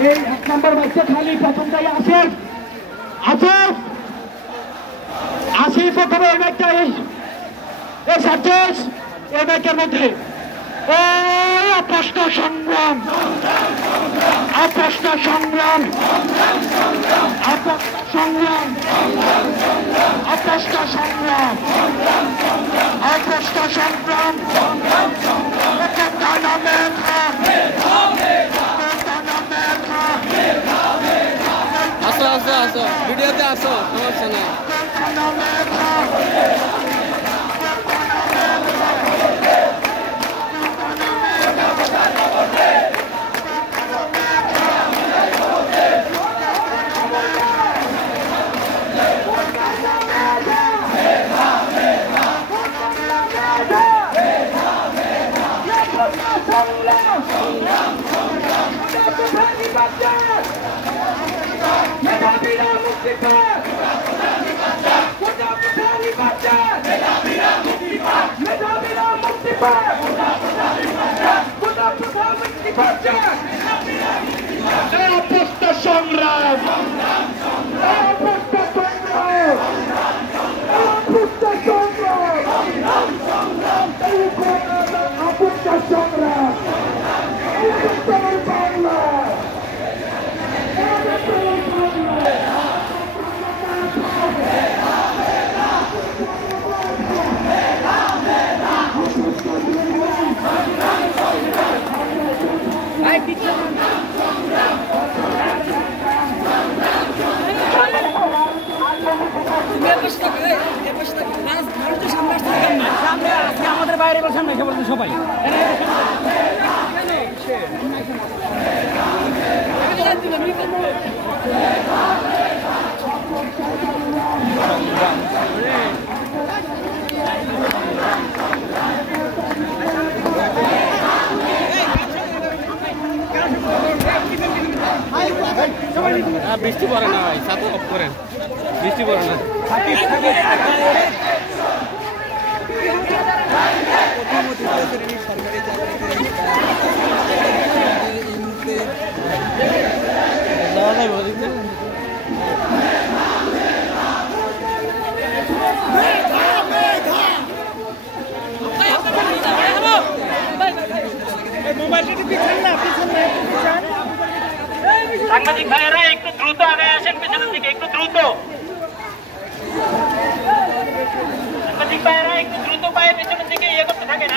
এই 1 নম্বর বাচ্চা খালি প্রথমটাই আসিফ প্রথমে এই ব্যাগটা এই সার্জেস এই ব্যাগের মধ্যে অপ্রশ্ন সংগ্রাম আসো ভিডিওতে আসো সমস্যা নাই আমাদের বাইরে বলছেন না বলছেন সবাই বৃষ্টি পড়ে না ভাই সাথে অফ করেন বৃষ্টি পড়ে না সাংবাদিক ভাইয়েরা একটু দ্রুত আগে আসেন পেছনের দিকে একটু দ্রুত সাংবাদিক ভাইয়েরা একটু দ্রুত পায়ে পেছনের দিকে ইয়ে করতে থাকেন